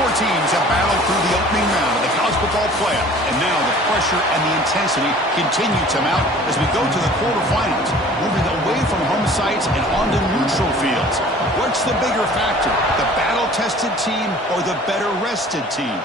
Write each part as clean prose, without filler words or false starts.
Four teams have battled through the opening round of the college football playoff, and now the pressure and the intensity continue to mount as we go to the quarterfinals, moving away from home sites and onto neutral fields. What's the bigger factor, the battle-tested team or the better-rested team?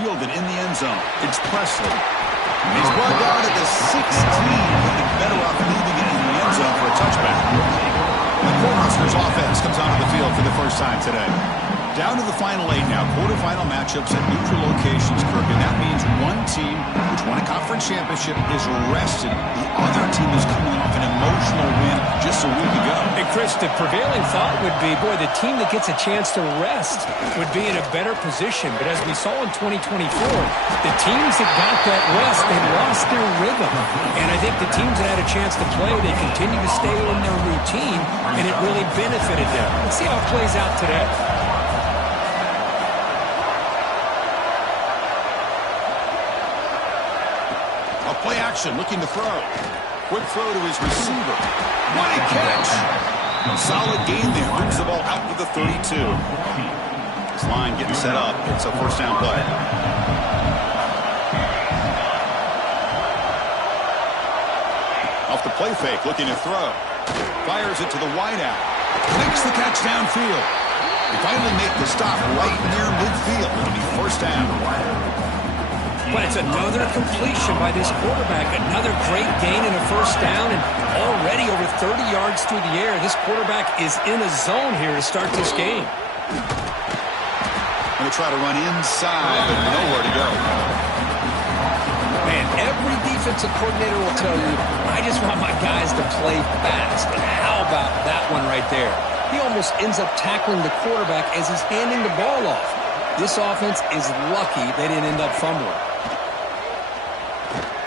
Fielded in the end zone. It's Presley. He's brought down at the 16, but better off leaving it in the end zone for a touchback. The Cornhuskers offense comes onto the field for the first time today. Down to the final 8 now. Quarterfinal matchups at neutral locations, Kirk, and that means one team which won a conference championship is rested. The other team is coming off an emotional win just a week ago. And Chris, the prevailing thought would be, boy, the team that gets a chance to rest would be in a better position. But as we saw in 2024, the teams that got that rest, they lost their rhythm. And I think the teams that had a chance to play, they continue to stay in their routine, and it really benefited them. Let's see how it plays out today. Play action, looking to throw. Quick throw to his receiver. What a catch! Solid gain there. Moves the ball out to the 32. This line getting set up. It's a first down play. Off the play fake, looking to throw. Fires it to the wideout. Makes the catch downfield. They finally make the stop right near midfield. It'll be first down. But it's another completion by this quarterback. Another great gain in a first down, and already over 30 yards through the air. This quarterback is in a zone here to start this game. Going to try to run inside, but nowhere to go. Man, every defensive coordinator will tell you, I just want my guys to play fast. And how about that one right there? He almost ends up tackling the quarterback as he's handing the ball off. This offense is lucky they didn't end up fumbling.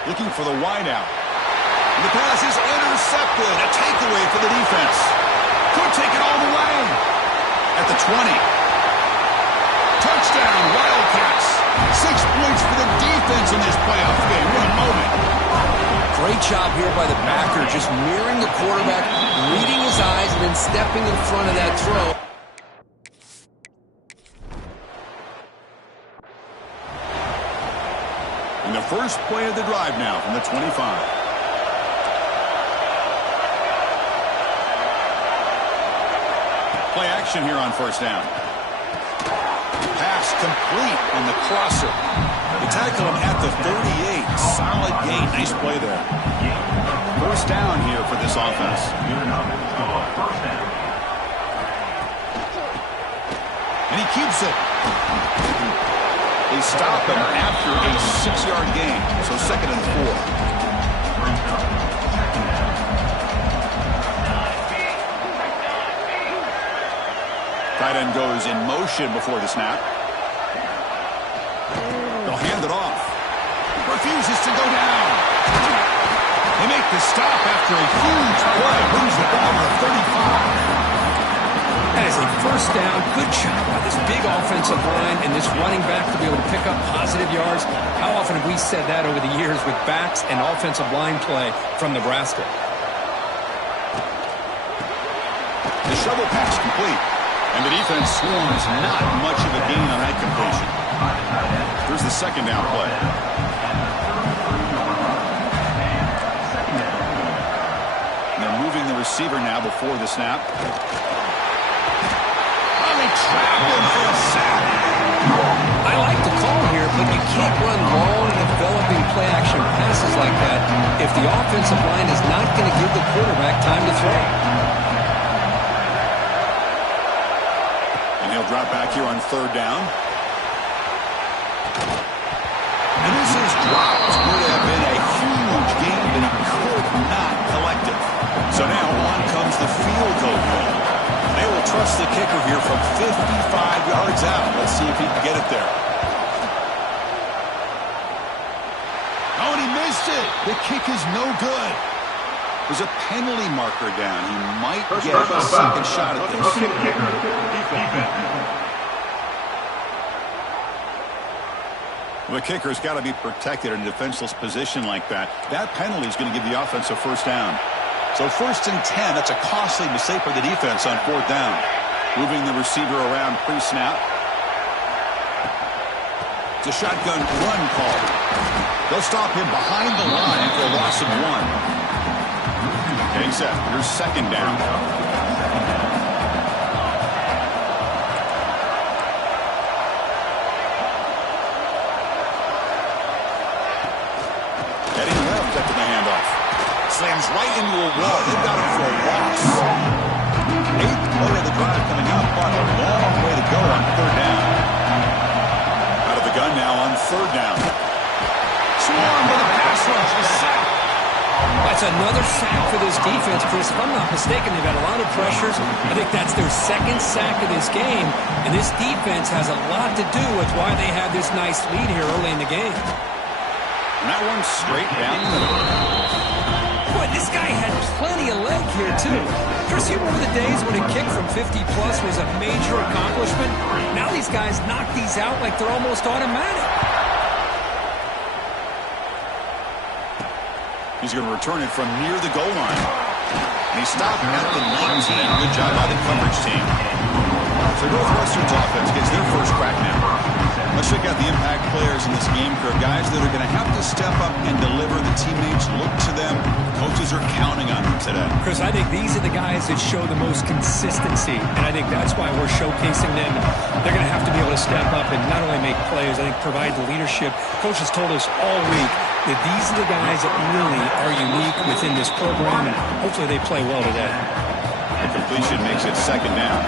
Looking for the wideout. The pass is intercepted. A takeaway for the defense. Could take it all the way. At the 20. Touchdown, Wildcats. 6 points for the defense in this playoff game. What a moment. Great job here by the backer, just mirroring the quarterback, reading his eyes, and then stepping in front of that throw. And the first play of the drive now from the 25. Play action here on first down. Pass complete on the crosser. They tackle him at the 38. Solid gain. Nice play there. First down here for this offense. And he keeps it. They stop him after a 6-yard gain. So 2nd and 4. Tight end goes in motion before the snap. They'll hand it off. Refuses to go down. They make the stop after a huge play. Brings the ball to the 35. That is a first down. Good job by this big offensive line and this running back to be able to pick up positive yards. How often have we said that over the years with backs and offensive line play from Nebraska? The shovel pass complete. And the defense swarms not much of a gain on that completion. Here's the second down play. And they're moving the receiver now before the snap. Trap him for a sack. I like the call here, but you can't run long, developing play-action passes like that if the offensive line is not going to give the quarterback time to throw. And he'll drop back here on third down. And this is dropped. Would have been a huge game, but he could not collect it. So now on comes the field goal unit. They will trust the kicker here from 55 yards out. Let's see if he can get it there. Oh, and he missed it. The kick is no good. There's a penalty marker down. He might get a second shot at this. The kicker's got to be protected in a defenseless position like that. That penalty is going to give the offense a first down. So 1st and 10, that's a costly mistake for the defense on 4th down. Moving the receiver around pre-snap. a shotgun run call. They'll stop him behind the line for a loss of 1. Getting set. Here's second down. Heading left after the handoff. Slams right into a wall. They've got him for a loss. 8th play of the drive coming up, but a long way to go on third down. Out of the gun now on third down. Swarm with a pass rush. A sack. That's another sack for this defense, Chris. If I'm not mistaken, they've had a lot of pressures. I think that's their second sack of this game, and this defense has a lot to do with why they have this nice lead here early in the game. And that one's straight down the middle. Boy, this guy had plenty of leg here, too. Chris, you remember the days when a kick from 50-plus was a major accomplishment? Now these guys knock these out like they're almost automatic. He's going to return it from near the goal line. And he stopped at the 19. Good job by the coverage team. So Northwestern's offense gets their first crack now. Let's check out the impact players in this game for guys that are going to have to step up and deliver. The teammates look to them. Coaches are counting on them today. Chris, I think these are the guys that show the most consistency, and I think that's why we're showcasing them. They're going to have to be able to step up and not only make plays, I think provide the leadership. Coaches told us all week that these are the guys that really are unique within this program, and hopefully they play well today. The completion makes it second down.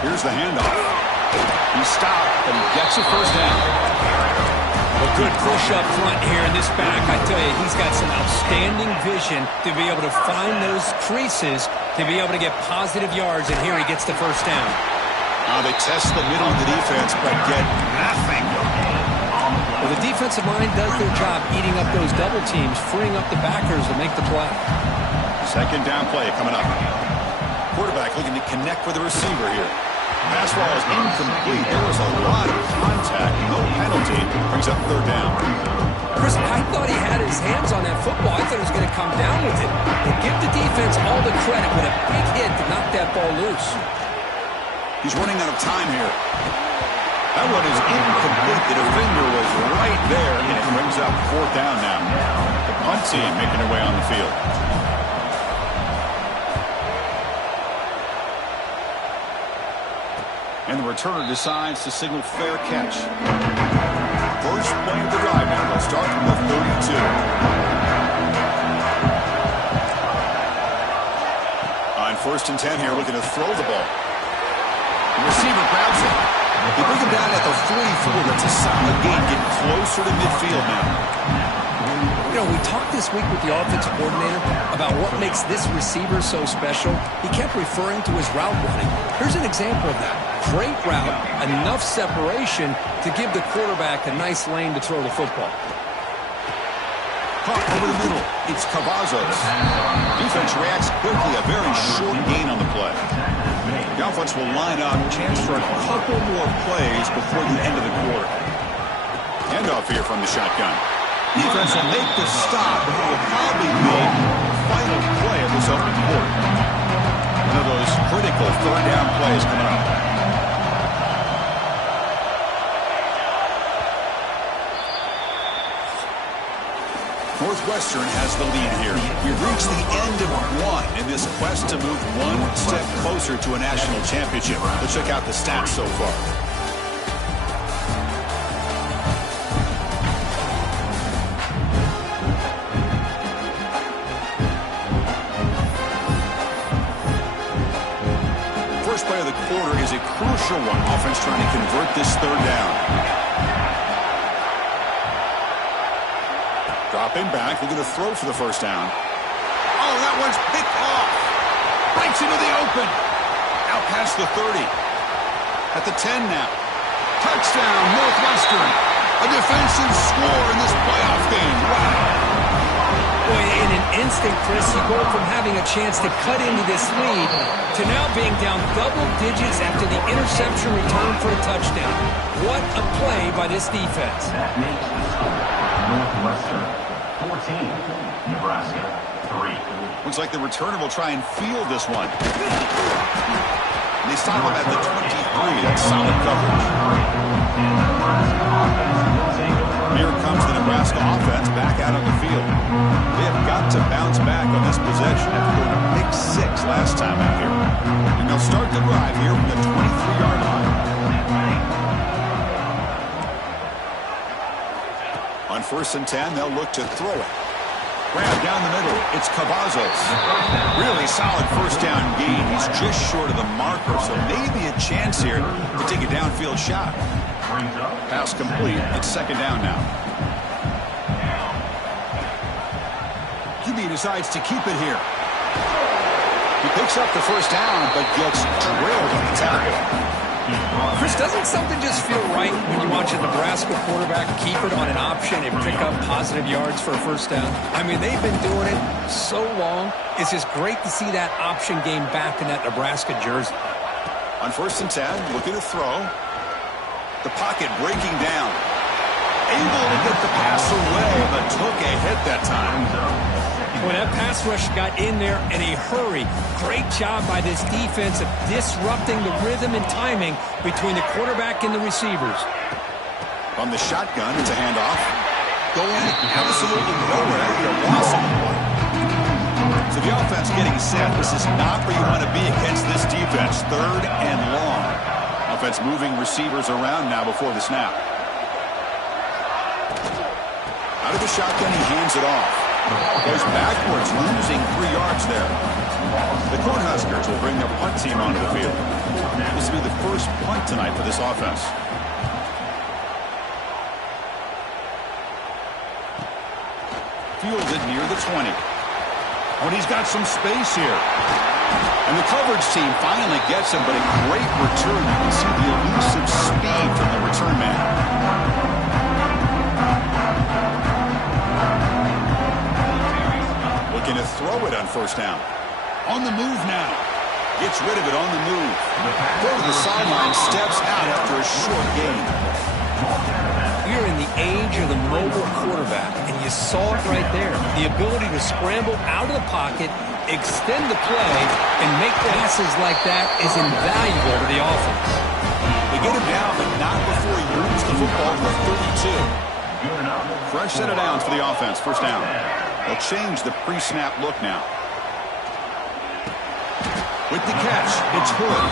Here's the handoff. He stopped, but he gets a first down. A good push up front here in this back. I tell you, he's got some outstanding vision to be able to find those creases, to be able to get positive yards, and here he gets the first down. Now they test the middle of the defense, but get nothing. Well, the defensive line does their job eating up those double teams, freeing up the backers to make the play. Second down play coming up. Quarterback looking to connect with the receiver here. Pass ball is incomplete. There was a lot of contact. No penalty. Brings up third down. Chris, I thought he had his hands on that football. I thought he was going to come down with it. But give the defense all the credit with a big hit to knock that ball loose. He's running out of time here. That one is incomplete. The defender was right there, and it brings up fourth down now. The punt team making their way on the field. And the returner decides to signal fair catch. First play of the drive now. They'll start from the 32. On 1st and 10 here, looking to throw the ball. The receiver grabs it. They bring him down at the 44. That's a solid gain, getting closer to midfield now. You know, we talked this week with the offensive coordinator about what makes this receiver so special. He kept referring to his route running. Here's an example of that. Great route, enough separation to give the quarterback a nice lane to throw the football. Caught over the middle. It's Cavazos. Defense reacts quickly. A very short gain on the play. The offense will line up. Chance for a couple more plays before the end of the quarter. Handoff here from the shotgun. Defense will make the stop, and it will probably be the final play of this opening quarter. One of those critical third down plays coming up. Northwestern has the lead here. We've reached the end of one in this quest to move one step closer to a national championship. Let's check out the stats so far. First play of the quarter is a crucial one. Offense trying to convert this third down. Dropping back, looking to throw for the first down. Oh, that one's picked off. Breaks into the open. Out past the 30. At the 10 now. Touchdown, Northwestern. A defensive score in this playoff game. Wow. Boy, in an instant, Chris, you go from having a chance to cut into this lead to now being down double digits after the interception return for a touchdown. What a play by this defense. That makes the score Northwestern 14, Nebraska 3. Looks like the returner will try and field this one. And they stop him at the 23. That's solid coverage. Here comes the Nebraska offense back out on the field. They have got to bounce back on this possession after going a pick 6 last time out here. And they'll start the drive here from the 23-yard line. On 1st and 10, they'll look to throw it. Grab down the middle. It's Cavazos. Really solid first down gain. He's just short of the marker, so maybe a chance here to take a downfield shot. Pass complete. It's 2nd down now. QB decides to keep it here. He picks up the first down, but gets drilled on the tackle. Chris, doesn't something just feel right when you watch a Nebraska quarterback keep it on an option and pick up positive yards for a first down? I mean, they've been doing it so long. It's just great to see that option game back in that Nebraska jersey. On 1st and 10, looking to throw. The pocket breaking down. Able to get the pass away, but took a hit that time. When that pass rush got in there in a hurry, great job by this defense of disrupting the rhythm and timing between the quarterback and the receivers. On the shotgun, it's a handoff. Going absolutely nowhere. You're lost on the play. So the offense getting set. This is not where you want to be against this defense. 3rd and long. Offense moving receivers around now before the snap. Out of the shotgun, he hands it off. Goes backwards, losing 3 yards there. The Cornhuskers will bring their punt team onto the field. This will be the first punt tonight for this offense. Fielded near the 20. Oh, and he's got some space here. And the coverage team finally gets him, but a great return. You can see the elusive speed from the return man. Looking to throw it on 1st down. On the move now. Gets rid of it on the move. Go to the sideline, steps out after a short gain. We're in the age of the mobile quarterback, and you saw it right there. The ability to scramble out of the pocket, extend the play, and make passes like that is invaluable to the offense. They get him down, but not before he moves the football to the 32. Fresh set of downs for the offense. 1st down. They'll change the pre-snap look now. With the catch, it's Hood.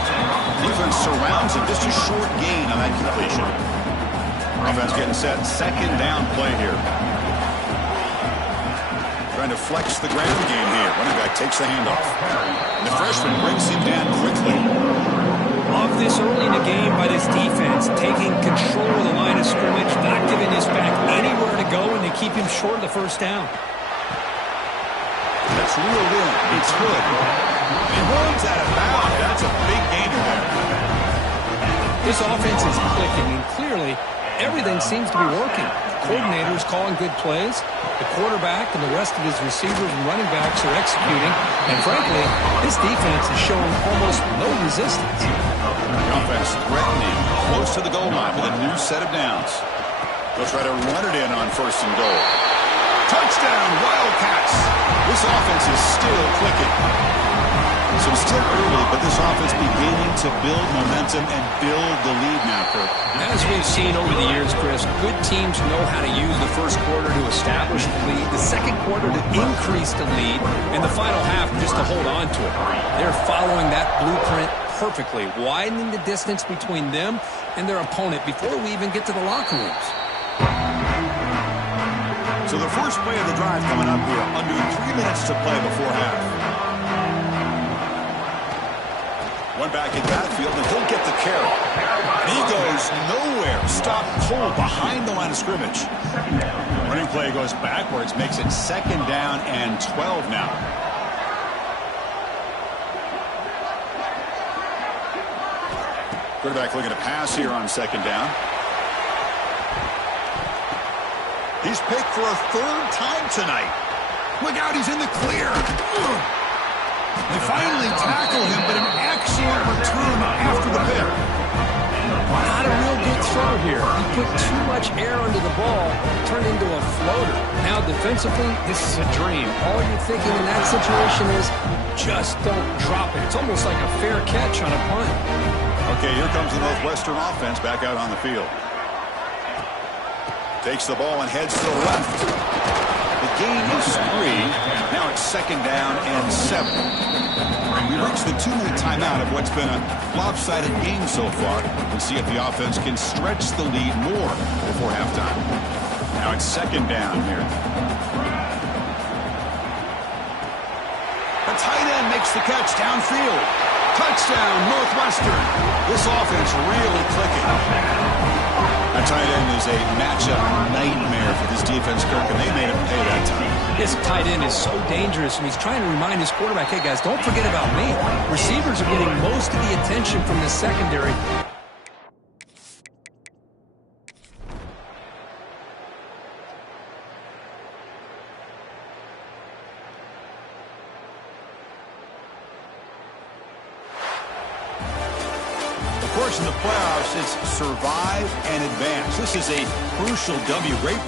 Defense surrounds him. Just a short gain on that completion. Offense getting set. 2nd down play here. Trying to flex the ground game here. Running back takes the handoff. And the freshman brings him down quickly. Love this early in the game by this defense, taking control of the line of scrimmage, not giving this back anywhere to go, and they keep him short of the first down. That's reeled in. It's Hood. He runs out of bounds. That's a big gainer there. This offense is clicking, and clearly everything seems to be working. Coordinators calling good plays. The quarterback and the rest of his receivers and running backs are executing. And frankly, this defense is showing almost no resistance. The offense threatening close to the goal line with a new set of downs. They'll try to run it in on 1st and goal. Touchdown, Wildcats. This offense is still clicking. So still early, but this offense beginning to build momentum and build the lead now, Kirk. As we've seen over the years, Chris, good teams know how to use the first quarter to establish the lead, the second quarter to increase the lead, and the final half just to hold on to it. They're following that blueprint perfectly, widening the distance between them and their opponent before we even get to the locker rooms. So the first play of the drive coming up here, under 3 minutes to play before half. One back in backfield, and he'll get the carry. And he goes nowhere. Stop cold behind the line of scrimmage. Running play goes backwards, makes it 2nd down and 12 now. Quarterback looking to pass here on 2nd down. He's picked for a 3rd time tonight. Look out, he's in the clear. They finally tackle him, but an excellent return after the pick. Not a real good throw here. He put too much air under the ball, turned into a floater. Now defensively, this is a dream. All you're thinking in that situation is just don't drop it. It's almost like a fair catch on a punt. Okay, here comes the Northwestern offense back out on the field. Takes the ball and heads to the left. The gain is 3. Now it's 2nd down and 7. We reached the 2-minute timeout of what's been a lopsided game so far. We'll see if the offense can stretch the lead more before halftime. Now it's 2nd down here. The tight end makes the catch downfield. Touchdown, Northwestern. This offense really clicking. That tight end is a matchup nightmare for this defense, Kirk, and they made him pay that time. This tight end is so dangerous, and he's trying to remind his quarterback, hey, guys, don't forget about me. Receivers are getting most of the attention from the secondary. Of course, in the playoffs, it's survive and advance. This is a crucial W. Great